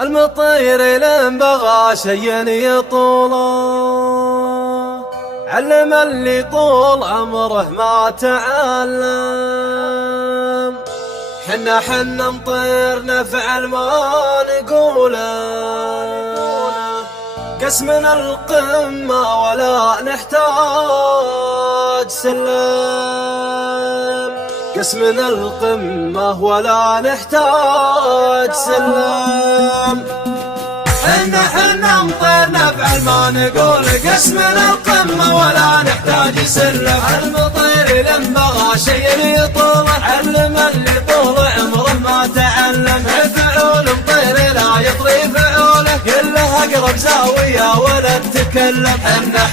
المطير لين بغى شيء يطوله، علم اللي طول عمره ما تعلم. حنا نطير نفعل ما نقوله، قسمنا القمة ولا نحتاج سلم. قسمنا القمة ولا نحتاج سلم. حنا نطير نفعل ما نقول، قسمنا القمة ولا نحتاج سلم. المطير لما بغى شيء يطول، علم اللي طول عمره ما تعلم. فعول مطير لا يطري فعوله، كله اقرب زاوية ولا تكلم.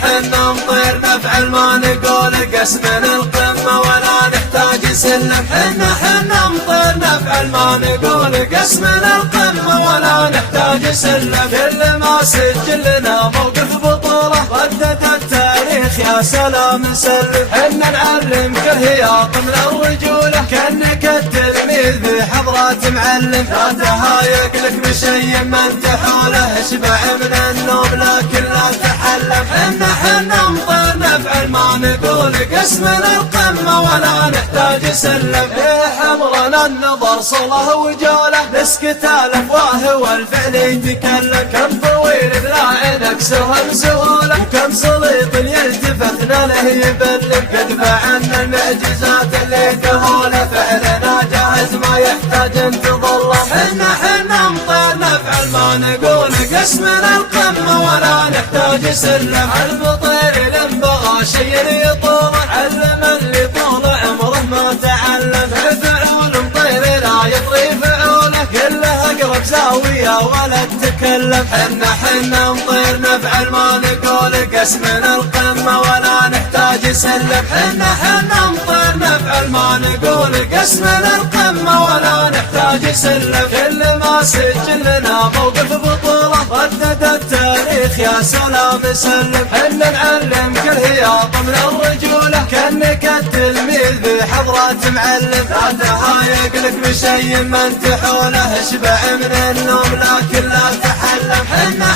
حنا نطير نفعل ما نقول، قسمنا القمة ولا نحتاج سلم. حنا نطير نفعل ما نقول، قسمنا القمة ولا نحتاج سلم. كل ما سجل لنا موقف بطولة، ردد التاريخ يا سلام سلم. حنا نعلم كالهياط من الرجولة، كأنك التلميذ بحضرة معلم. لا تهايق لك بشيء ما انت حوله، اشبع من النوم لكن لا تحلم. حنا نطير نفعل ما نقول، قسمنا القمة ولا نحتاج سلم. حمرنا النظر صله وجوله، نسكت الافواه والفعل يتكلم. كم طويل بلا عين اكسرها بسهوله، وكم سليط يلتفتنا له يبلم. قد فعلنا المعجزات اللي كهوله، فعلنا جاهز ما يحتاج انتظله. حنا نطير نفعل ما نقول، قسمنا القمة ولا نحتاج سلم. المطير لين بغى شيء يطول، علم اللي طول عمره ما تعلم. فعول مطير لا يطري فعوله، كله اقرب زاوية ولا تكلم. حنا نطير نفعل ما نقول، قسمنا القمة ولا نحتاج سلم. حنا نطير نفعل ما نقول، قسمنا القمة ولا نحتاج سلم. كل ما سجل لنا موقف بطولة، ردد التاريخ يا سلام سلم. حنا نعلم كالهياط من الرجولة، كأنك التلميذ بحضرة معلم. لا تهايق لك بشيء ما انت حوله، اشبع من النوم لكن لا تحلم. حنا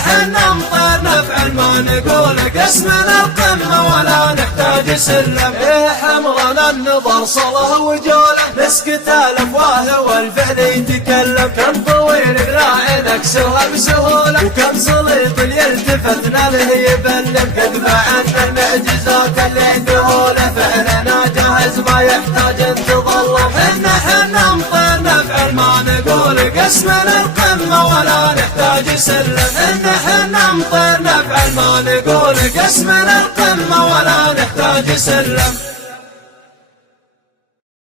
نطير نفعل ما نقول، قسمنا القمة ولا نحتاج سلم. حمرنا النظر صله وجوله، نسكت الافواه والفعل يتكلم. كم طويل بلا عين اكسرها بسهوله، وكم سليط يلتفتنا له يبلم. قد فعلنا المعجزات اللي ذهوله، فعلنا جاهز ما يحتاج انتظلم. حنا نطير نفعل ما نقول، قسمنا القمة ولا نحتاج سلم. حنا نطير نفعل ما نقول، قسمنا القمة ولا نحتاج سلم.